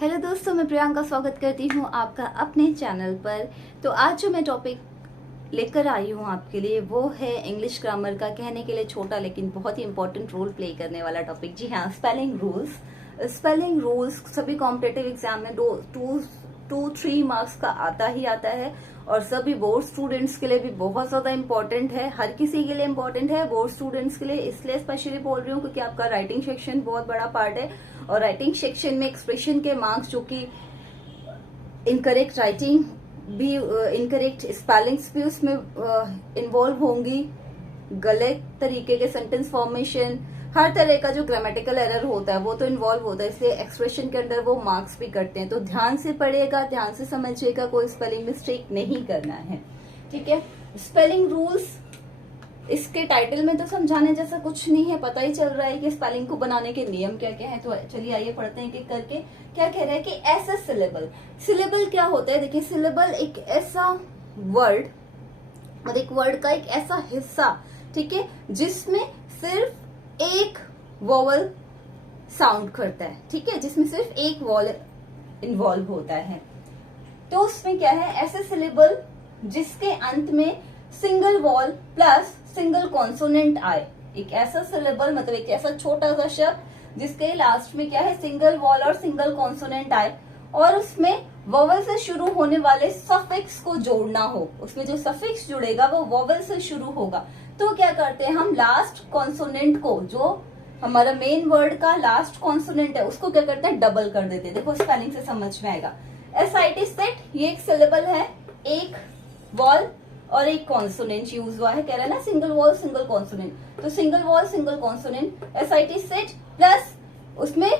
Hello दोस्तों, मैं प्रियंका स्वागत करती हूँ आपका अपने चैनल पर। तो आज जो मैं टॉपिक लेकर आई हूँ आपके लिए वो है इंग्लिश ग्रामर का कहने के लिए छोटा लेकिन बहुत ही इंपॉर्टेंट रोल प्ले करने वाला टॉपिक। जी हाँ, स्पेलिंग रूल्स। स्पेलिंग रूल्स सभी कॉम्पिटिटिव एग्जाम में 2-3 मार्क्स का आता ही आता है और सभी बोर्ड स्टूडेंट्स के लिए भी बहुत ज्यादा इम्पोर्टेंट है। हर किसी के लिए इम्पोर्टेंट है, बोर्ड स्टूडेंट्स के लिए इसलिए स्पेशली बोल रही हूँ क्योंकि आपका राइटिंग सेक्शन बहुत बड़ा पार्ट है और राइटिंग सेक्शन में एक्सप्रेशन के मार्क्स जो कि इनकरेक्ट राइटिंग भी, इनकरेक्ट स्पेलिंग्स भी उसमें इन्वॉल्व होंगी, गलत तरीके के सेंटेंस फॉर्मेशन, हर तरह का जो ग्रामेटिकल एरर होता है वो तो इन्वॉल्व होता है, इसलिए एक्सप्रेशन के अंदर वो मार्क्स भी कटते हैं। तो ध्यान से पढ़िएगा, ध्यान से समझिएगा, कोई स्पेलिंग मिस्टेक नहीं करना है, ठीक है। स्पेलिंग रूल्स, इसके टाइटल में तो समझाने जैसा कुछ नहीं है, पता ही चल रहा है कि स्पेलिंग को बनाने के नियम क्या क्या है। तो चलिए आइए पढ़ते हैं एक करके। क्या कह रहा है कि ऐसा सिलेबल, सिलेबल क्या होता है? देखिए, सिलेबल एक ऐसा वर्ड और एक वर्ड का एक ऐसा हिस्सा, ठीक है, जिसमें सिर्फ एक वॉवल साउंड करता है, ठीक है, जिसमें सिर्फ एक वॉवल इन्वॉल्व होता है। तो उसमें क्या है? ऐसे सिलेबल जिसके अंत में single wall plus single consonant आए। एक ऐसा सिलेबल मतलब एक ऐसा छोटा सा शब्द जिसके लास्ट में क्या है? सिंगल वॉल और सिंगल कॉन्सोनेंट आए और उसमें वॉवल से शुरू होने वाले सफिक्स को जोड़ना हो। उसमें जो सफिक्स जुड़ेगा वो वॉवल से शुरू होगा। तो क्या करते हैं हम? लास्ट कॉन्सोनेंट को, जो हमारा मेन वर्ड का लास्ट कॉन्सोनेंट है, उसको क्या करते हैं? डबल कर देते हैं। देखो स्पेलिंग से समझ में आएगा। SIT सेट, ये एक सिलेबल है, एक वॉल और एक कॉन्सोनेंट यूज हुआ है। कह रहा है ना सिंगल वॉल सिंगल कॉन्सोनेंट, तो single wall single consonant SIT set plus उसमें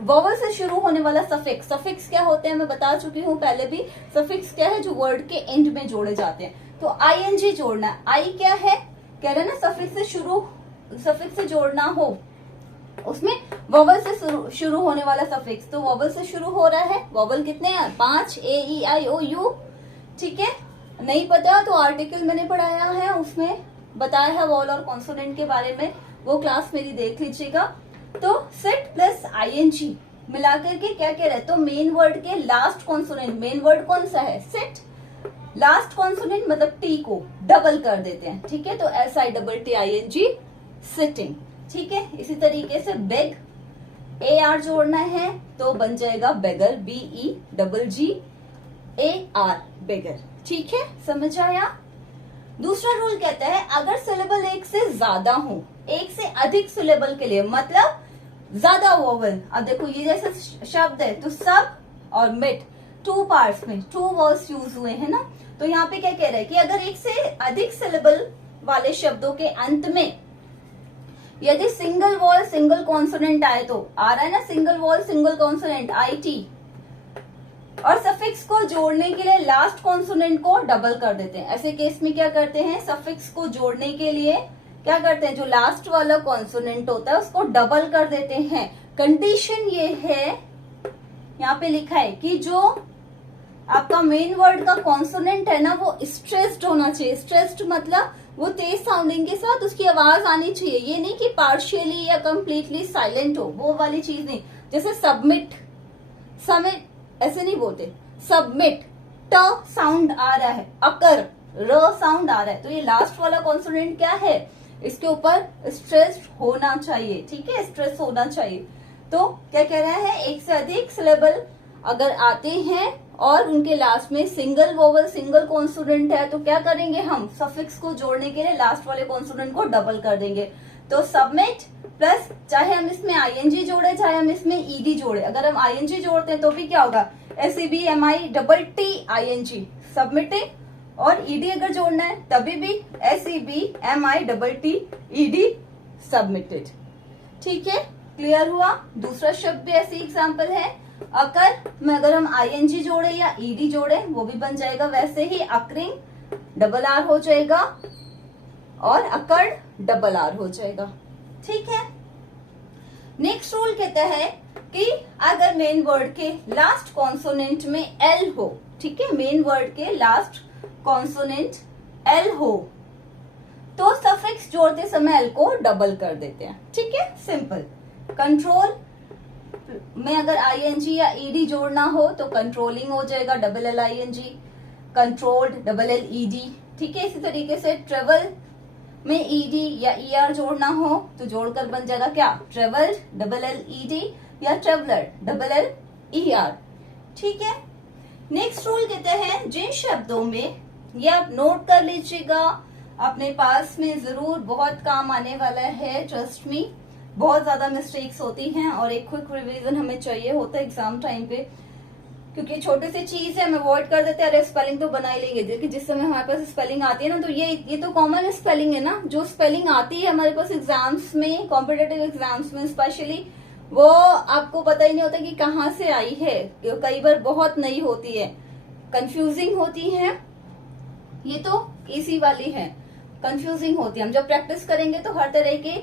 वॉवल से शुरू होने वाला सफिक्स। सफिक्स क्या होते हैं मैं बता चुकी हूँ पहले भी। सफिक्स क्या है? जो वर्ड के एंड में जोड़े जाते हैं। तो ING जोड़ना है। आई क्या है? कह रहे हैं ना सफिक्स से शुरू, सफिक्स से जोड़ना हो, उसमें वॉवल से शुरू होने वाला सफिक्स। तो वॉवल से शुरू हो रहा है। वॉवल कितने हैं? 5, AEIOU, ठीक है। नहीं पता तो आर्टिकल मैंने पढ़ाया है, उसमें बताया है वॉवल और कॉन्सोनेंट के बारे में, वो क्लास मेरी देख लीजिएगा। तो सेट प्लस ING मिलाकर के क्या कह रहे हैं? तो मेन वर्ड के लास्ट कॉन्सोनेंट, मेन वर्ड कौन सा है? सेट, लास्ट कॉन्सोनेंट मतलब टी को डबल कर देते हैं, ठीक है। तो SITTING, सिटिंग, ठीक है। इसी तरीके से बेग, AR जोड़ना है तो बन जाएगा बेगर, BEGGAR, बेगर, ठीक है। समझ आया? दूसरा रूल कहता है अगर सिलेबल एक से ज्यादा हो, एक से अधिक सिलेबल के लिए मतलब ज्यादा वॉवल। अब देखो ये जैसे शब्द है तो सब और मिट, 2 पार्ट्स में 2 वर्ड्स यूज हुए हैं ना। तो यहाँ पे क्या कह रहा है कि अगर एक से अधिक सिलेबल वाले शब्दों के अंत में यदि सिंगल वॉल सिंगल कॉन्सोनेंट आए, तो आ रहा है ना single wall single consonant IT, और सफिक्स को जोड़ने के लिए लास्ट कॉन्सोनेंट को डबल कर देते हैं। ऐसे केस में क्या करते हैं? सफिक्स को जोड़ने के लिए क्या करते हैं? जो लास्ट वाला कॉन्सोनेंट होता है उसको डबल कर देते हैं। कंडीशन ये है, यहाँ पे लिखा है कि जो आपका मेन वर्ड का कॉन्सोनेंट है ना वो स्ट्रेस्ड होना चाहिए। स्ट्रेस्ड मतलब वो तेज साउंडिंग के साथ उसकी आवाज आनी चाहिए। ये नहीं कि पार्शियली या कंप्लीटली साइलेंट हो, वो वाली चीज नहीं। जैसे सबमिट, समिट ऐसे नहीं बोलते, सबमिट ट साउंड आ रहा है, अकर र साउंड आ रहा है, तो ये लास्ट वाला कॉन्सोनेंट क्या है? इसके ऊपर स्ट्रेस होना चाहिए, ठीक है, स्ट्रेस होना चाहिए। तो क्या कह रहा है? एक से अधिक सिलेबल अगर आते हैं और उनके लास्ट में सिंगल वोवल सिंगल कॉन्सोनेंट है तो क्या करेंगे हम? सफिक्स को जोड़ने के लिए लास्ट वाले कॉन्सोनेंट को डबल कर देंगे। तो सबमिट प्लस, चाहे हम इसमें ING जोड़े चाहे हम इसमें ED जोड़े, अगर हम ING जोड़ते हैं तो भी क्या होगा? SEBMITTING, सबमिटिंग, और ED अगर जोड़ना है तभी भी SEBMITTED, सबमिटेड, ठीक है। क्लियर हुआ? दूसरा शब्द भी ऐसी एग्जाम्पल है। अकर में अगर हम ING जोड़े या ED जोड़े वो भी बन जाएगा वैसे ही। अकरिंग डबल R हो जाएगा और अकड़ डबल R हो जाएगा, ठीक है। नेक्स्ट रूल कहता है कि अगर मेन वर्ड के लास्ट कॉन्सोनेंट में L हो, ठीक है, मेन वर्ड के लास्ट कॉन्सोनेंट L हो तो सफिक्स जोड़ते समय L को डबल कर देते हैं, ठीक है, सिंपल। कंट्रोल में अगर आईएनजी या ईडी जोड़ना हो तो कंट्रोलिंग हो जाएगा, double L I N G, controlled, double L E D. ठीक है, इसी तरीके से ट्रेवल में ईडी या ईआर जोड़ना हो तो जोड़कर बन जाएगा क्या, ट्रेवल्ड, डबल एल ईडी, या ट्रेवलर, डबल एल ईआर। ठीक है, नेक्स्ट रूल कहते हैं जिन शब्दों में, ये आप नोट कर लीजिएगा, अपने पास में जरूर बहुत काम आने वाला है, ट्रस्ट मी। बहुत ज्यादा मिस्टेक्स होती हैं और एक क्विक रिवीजन हमें चाहिए होता है एग्जाम टाइम पे, क्योंकि छोटी सी चीज है, हम अवॉइड कर देते हैं, अरे स्पेलिंग तो बना ही लेंगे। देखिए जिस समय हमारे पास स्पेलिंग आती है ना, तो ये तो कॉमन स्पेलिंग है ना, जो स्पेलिंग आती है हमारे पास एग्जाम्स में, कॉम्पिटेटिव एग्जाम्स में स्पेशली, वो आपको पता ही नहीं होता कि कहाँ से आई है। कई बार बहुत नई होती है, कंफ्यूजिंग होती है, ये तो इसी वाली है, कंफ्यूजिंग होती है। हम जब प्रैक्टिस करेंगे तो हर तरह के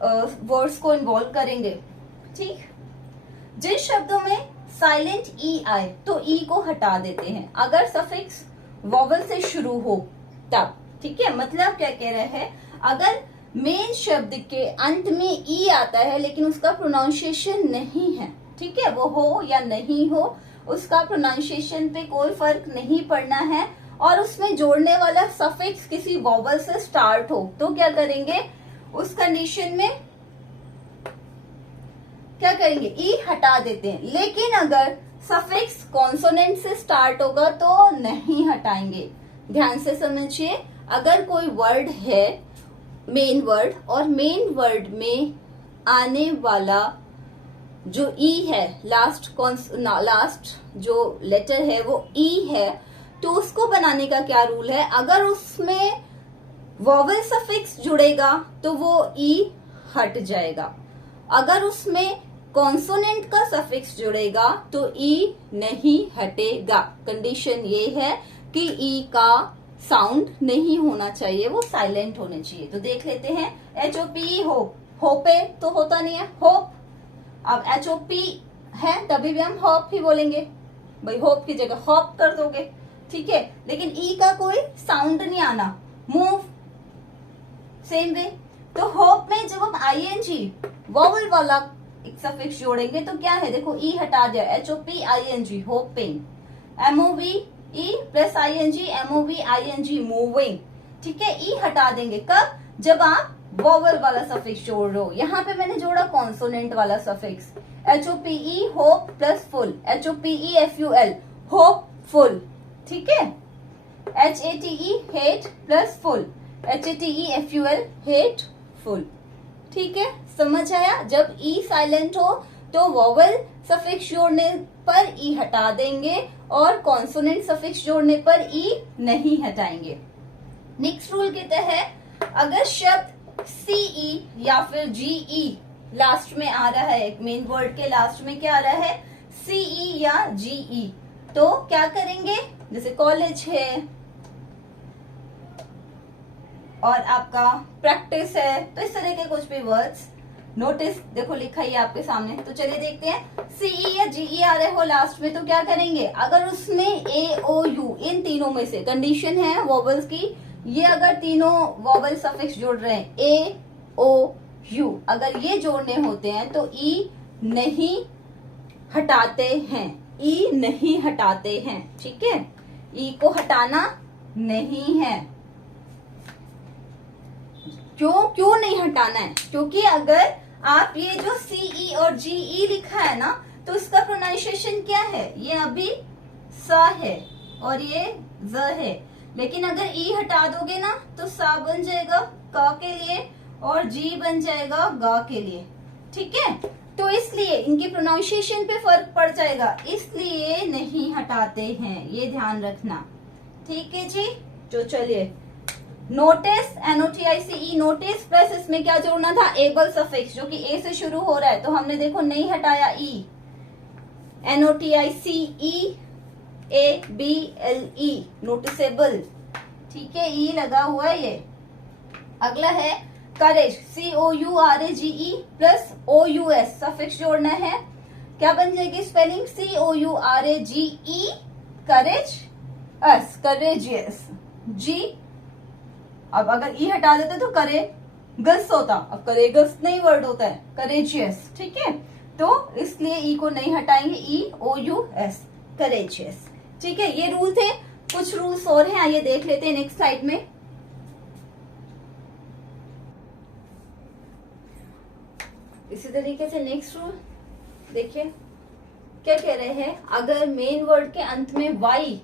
वर्ड्स को इन्वॉल्व करेंगे। ठीक, जिन शब्दों में साइलेंट ई आए तो ई को हटा देते हैं, अगर सफिक्स वॉवल से शुरू हो तब। ठीक है, मतलब क्या कह रहे हैं, अगर मेन शब्द के अंत में ई आता है लेकिन उसका प्रोनाउंसिएशन नहीं है, ठीक है, वो हो या नहीं हो, उसका प्रोनाउंसिएशन पे कोई फर्क नहीं पड़ना है, और उसमें जोड़ने वाला सफिक्स किसी वॉवल से स्टार्ट हो, तो क्या करेंगे, उस कंडीशन में क्या करेंगे, ई हटा देते हैं। लेकिन अगर सफिक्स कॉन्सोनेंट से स्टार्ट होगा तो नहीं हटाएंगे। ध्यान से समझिए, अगर कोई वर्ड है मेन वर्ड, और मेन वर्ड में आने वाला जो ई है, लास्ट जो लेटर है वो ई है, तो उसको बनाने का क्या रूल है, अगर उसमें वॉवेल सफिक्स जुड़ेगा तो वो ई हट जाएगा, अगर उसमें कॉन्सोनेंट का सफिक्स जुड़ेगा तो ई नहीं हटेगा। कंडीशन ये है कि ई का साउंड नहीं होना चाहिए, वो साइलेंट होने चाहिए। तो देख लेते हैं, HOP होप, होपे तो होता नहीं है, होप, अब HOP है तभी भी हम होप ही बोलेंगे, भाई होप की जगह हॉप कर दोगे। ठीक है, लेकिन ई का कोई साउंड नहीं आना, मूव, सेम वे। तो होप में जब हम ING वॉवल वाला एक सफिक्स जोड़ेंगे तो क्या है, देखो ई हटा दिया, HOP ING, hopping, MOV E plus ING, MOV ING, moving. ठीक है, ई हटा देंगे कब, जब आप वॉवल वाला सफिक्स जोड़ रहे हो। यहाँ पे मैंने जोड़ा कॉन्सोनेंट वाला suffix, HOPE hope plus full, HOPE FUL, hopeful. ठीक है, HATE hate plus full, HATE FUL, hateful. ठीक है, समझ आया। जब ई साइलेंट हो तो वॉवल सफिक्स जोड़ने पर ई हटा देंगे और कॉन्सोनेंट सफिक्स जोड़ने पर ई नहीं हटाएंगे। नेक्स्ट रूल कहता है, अगर शब्द CE या फिर GE लास्ट में आ रहा है, एक मेन वर्ड के लास्ट में क्या आ रहा है, CE या GE, तो क्या करेंगे, जैसे कॉलेज है और आपका प्रैक्टिस है, तो इस तरह के कुछ भी वर्ड्स, नोटिस देखो लिखा ही आपके सामने। तो चलिए देखते हैं, CE या GE आ रहे हो लास्ट में तो क्या करेंगे, अगर उसमें AOU, इन तीनों में से कंडीशन है वॉवल्स की, ये अगर तीनों वॉवल सफिक्स जुड़ रहे हैं, AOU, अगर ये जोड़ने होते हैं तो ई नहीं हटाते हैं, ई नहीं हटाते हैं। ठीक है, ई को हटाना नहीं है। क्यों नहीं हटाना है, क्योंकि अगर आप ये जो CE और GE लिखा है ना, तो इसका प्रोनाउंसिएशन क्या है, ये अभी स है और ये ज है, लेकिन अगर ई हटा दोगे ना तो सा बन जाएगा क के लिए और जी बन जाएगा ग के लिए। ठीक है, तो इसलिए इनके प्रोनाउंसिएशन पे फर्क पड़ जाएगा, इसलिए नहीं हटाते हैं, ये ध्यान रखना। ठीक है जी, तो चलिए, नोटिस, NOTICE, नोटिस प्लस इसमें क्या जोड़ना था, एबल सफिक्स, जो कि ए से शुरू हो रहा है, तो हमने देखो नहीं हटाया ई, NOTICE ABLE, नोटिसेबल। ठीक है, ई लगा हुआ है ये। अगला है करेज, COURAGE प्लस OUS, सफिक्स जोड़ना है, क्या बन जाएगी स्पेलिंग, COURAGE, करेज, अस, करेजियस, जी, अब अगर ई हटा देते तो करे गस होता, अब करेगस नहीं वर्ड होता है, करेजियस। ठीक है, तो इसलिए ई को नहीं हटाएंगे, EOUS, करेजियस। ठीक है, ये रूल थे। कुछ रूल्स और हैं, आइए देख लेते हैं नेक्स्ट स्लाइड में। इसी तरीके से नेक्स्ट रूल देखिए, क्या कह रहे हैं, अगर मेन वर्ड के अंत में वाई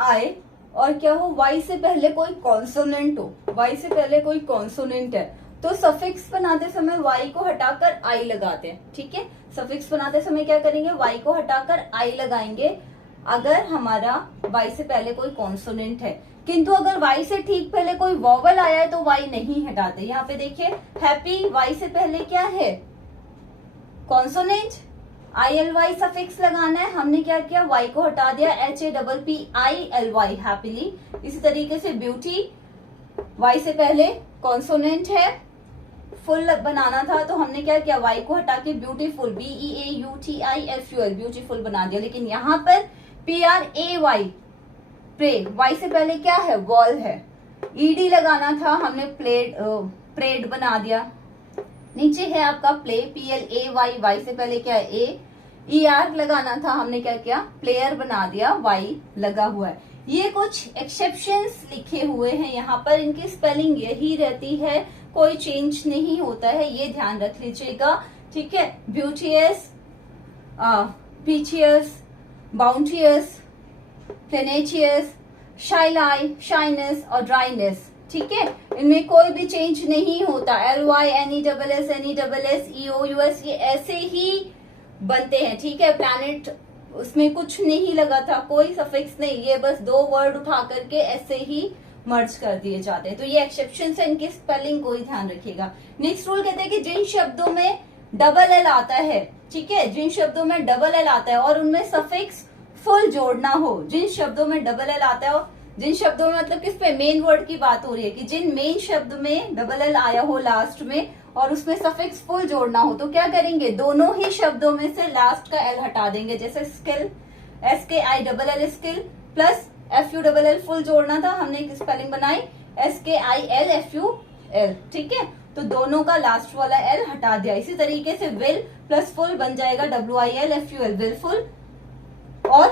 आए और क्या हो, वाई से पहले कोई कॉन्सोनेंट हो, वाई से पहले कोई कॉन्सोनेंट है, तो सफिक्स बनाते समय वाई को हटाकर आई लगाते हैं। ठीक है, सफिक्स बनाते समय क्या करेंगे, वाई को हटाकर आई लगाएंगे अगर हमारा वाई से पहले कोई कॉन्सोनेंट है। किंतु अगर वाई से ठीक पहले कोई वॉवल आया है तो वाई नहीं हटाते। यहाँ पे देखिए, हैप्पी, वाई से पहले क्या है, कॉन्सोनेंट, ILY सफिक्स लगाना है, हमने क्या किया, वाई को हटा दिया, HAPPILY, हैप्पीली। इसी तरीके से ब्यूटी, वाई से पहले कॉन्सोनेंट है, फुल बनाना था तो हमने क्या किया, वाई को हटा के ब्यूटीफुल, BEAUTIFUL, ब्यूटीफुल बना दिया। लेकिन यहाँ पर PRAY, प्रे, वाई से पहले क्या है, वॉल है, ED लगाना था, हमने प्रेड बना दिया। नीचे है आपका प्ले, PLAY, वाई से पहले क्या है, ER लगाना था, हमने क्या किया, प्लेयर बना दिया, वाई लगा हुआ है। ये कुछ एक्सेप्शंस लिखे हुए हैं यहाँ पर, इनकी स्पेलिंग यही रहती है, कोई चेंज नहीं होता है, ये ध्यान रख लीजिएगा। ठीक है, ब्यूटियस, पीचियस, बाउंटियस, प्लेनेचियस, शाइलाई, शाइनेस और ड्राइनेस। ठीक है, इनमें कोई भी चेंज नहीं होता, LY, NESS, NESS, EOUS, ये ऐसे ही बनते हैं। ठीक है, प्लैनेट, उसमें कुछ नहीं लगा था, कोई सफिक्स नहीं, ये बस दो वर्ड उठा करके ऐसे ही मर्ज कर दिए जाते हैं। तो ये एक्सेप्शन है, इनकी स्पेलिंग को ही ध्यान रखिएगा। नेक्स्ट रूल कहते हैं कि जिन शब्दों में डबल एल आता है, ठीक है, जिन शब्दों में डबल एल आता है और उनमें सफिक्स फुल जोड़ना हो, जिन शब्दों में डबल एल आता है, जिन शब्दों में मतलब किस पे, मेन वर्ड की बात हो रही है, कि जिन मेन शब्द में डबल एल आया हो लास्ट में और उसमें सफिक्स फुल जोड़ना हो, तो क्या करेंगे, दोनों ही शब्दों में से लास्ट का एल हटा देंगे। जैसे skill, SKILL skill, plus FULL full जोड़ना था, हमने एक स्पेलिंग बनाई SKILFUL। ठीक है, तो दोनों का लास्ट वाला एल हटा दिया। इसी तरीके से विल प्लस फुल बन जाएगा WILFUL, विलफुल, और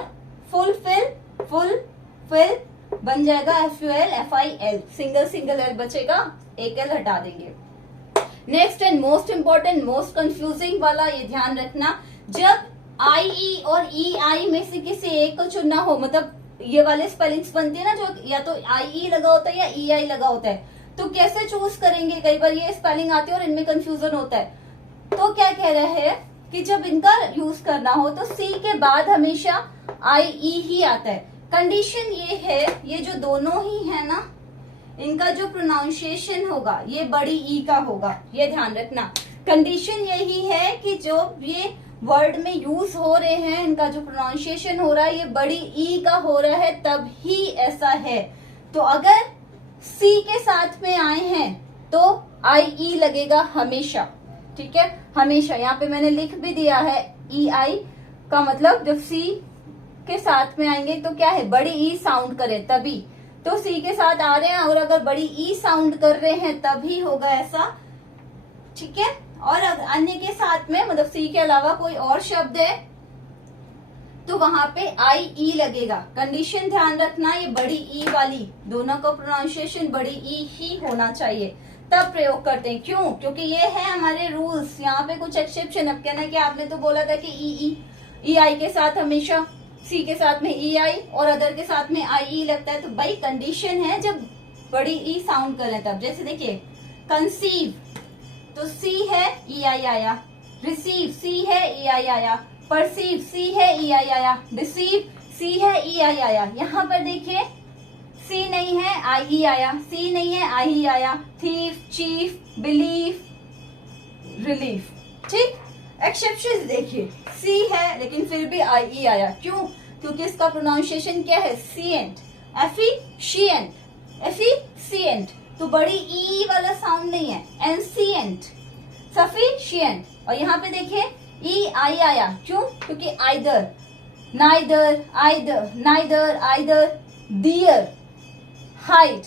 फुल फिल बन जाएगा FUL, सिंगल एल बचेगा, एक एल हटा देंगे। Next and most important, most confusing वाला, ये ध्यान रखना, जब IE और EI में से किसी एक को चुनना हो, मतलब ये वाले स्पेलिंग्स बनती है ना, जो या तो IE लगा होता है या EI लगा होता है, तो कैसे चूज करेंगे, कई बार ये स्पेलिंग आती है और इनमें कंफ्यूजन होता है। तो क्या कह रहे हैं कि जब इनका यूज करना हो तो C के बाद हमेशा IE ही आता है। कंडीशन ये है, ये जो दोनों ही है ना, इनका जो प्रोनाउंसिएशन होगा ये बड़ी ई का होगा, ये ध्यान रखना। कंडीशन यही है कि जो ये वर्ड में यूज हो रहे हैं, इनका जो प्रोनाउंसिएशन हो रहा है ये बड़ी ई का हो रहा है, तब ही ऐसा है। तो अगर सी के साथ में आए हैं तो IE लगेगा हमेशा। ठीक है, हमेशा। यहाँ पे मैंने लिख भी दिया है, EI का मतलब जब सी के साथ में आएंगे तो क्या है, बड़ी ई साउंड करें तभी। तो सी के साथ आ रहे हैं और अगर बड़ी ई साउंड कर रहे हैं तभी होगा ऐसा। ठीक है, और अन्य के साथ में मतलब सी के अलावा कोई और शब्द है तो वहां पे IE लगेगा। कंडीशन ध्यान रखना, ये बड़ी ई वाली, दोनों का प्रोनाउंसिएशन बड़ी ई ही होना चाहिए, तब प्रयोग करते हैं। क्यों? क्योंकि ये है हमारे रूल्स। यहाँ पे कुछ एक्सेप्शन, अब कहना कि आपने तो बोला था कि EI के साथ हमेशा, सी के साथ में EI और अदर के साथ में IE लगता है। तो भाई कंडीशन है जब बड़ी ई साउंड करें तब। जैसे देखिए, कंसीव तो सी है EI आया, रिसीव सी है EI आया, परसीव सी है EI आया, डिसीव सी है EI आया। यहाँ पर देखिए सी नहीं है IE आया, सी नहीं है IE आया, थीफ, चीफ, बिलीफ, रिलीफ। ठीक, एक्सेप्शन देखिए, सी है लेकिन फिर भी IE आया। क्यों? क्योंकि इसका प्रोनाउंसिएशन क्या है, सीएंट, एफिशिएंट, एफिशिएंट। तो बड़ी ई वाला साउंड नहीं है, एनसीएंट, सफिशिएंट। और यहाँ पे देखिए EI आया, क्यों? क्योंकि either, neither, either, neither, either, dear, height.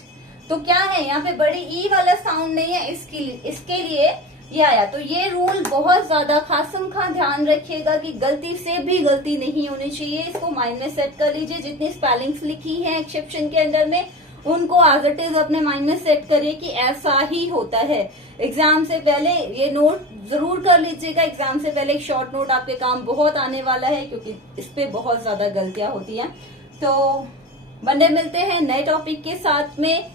तो क्या है, यहाँ पे बड़ी ई वाला साउंड नहीं है, इसके लिए ये आया। तो ये रूल बहुत ज्यादा खासम खा ध्यान रखिएगा कि गलती से भी गलती नहीं होनी चाहिए। इसको माइंड में सेट कर लीजिए। जितनी स्पेलिंग्स लिखी हैं एक्सेप्शन के अंदर में उनको एज इट इज अपने माइंड में सेट करिए कि ऐसा ही होता है। एग्जाम से पहले ये नोट जरूर कर लीजिएगा। एग्जाम से पहले एक शॉर्ट नोट आपके काम बहुत आने वाला है, क्योंकि इस पे बहुत ज्यादा गलतियां होती हैं। तो मंडे मिलते हैं नए टॉपिक के साथ में।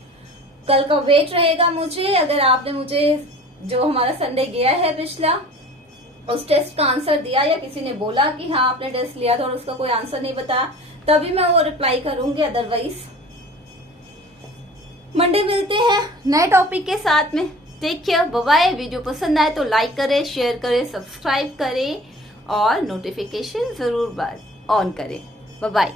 कल का वेट रहेगा मुझे। अगर आपने मुझे जो हमारा संडे गया है पिछला, उस टेस्ट का आंसर दिया या किसी ने बोला कि हाँ आपने टेस्ट लिया था और उसका कोई आंसर नहीं बताया, तभी मैं वो रिप्लाई करूंगी। अदरवाइज मंडे मिलते हैं नए टॉपिक के साथ में। Take care, bye bye. Video पसंद आए तो लाइक करें, शेयर करें, सब्सक्राइब करें और नोटिफिकेशन जरूर ऑन करें। Bye bye.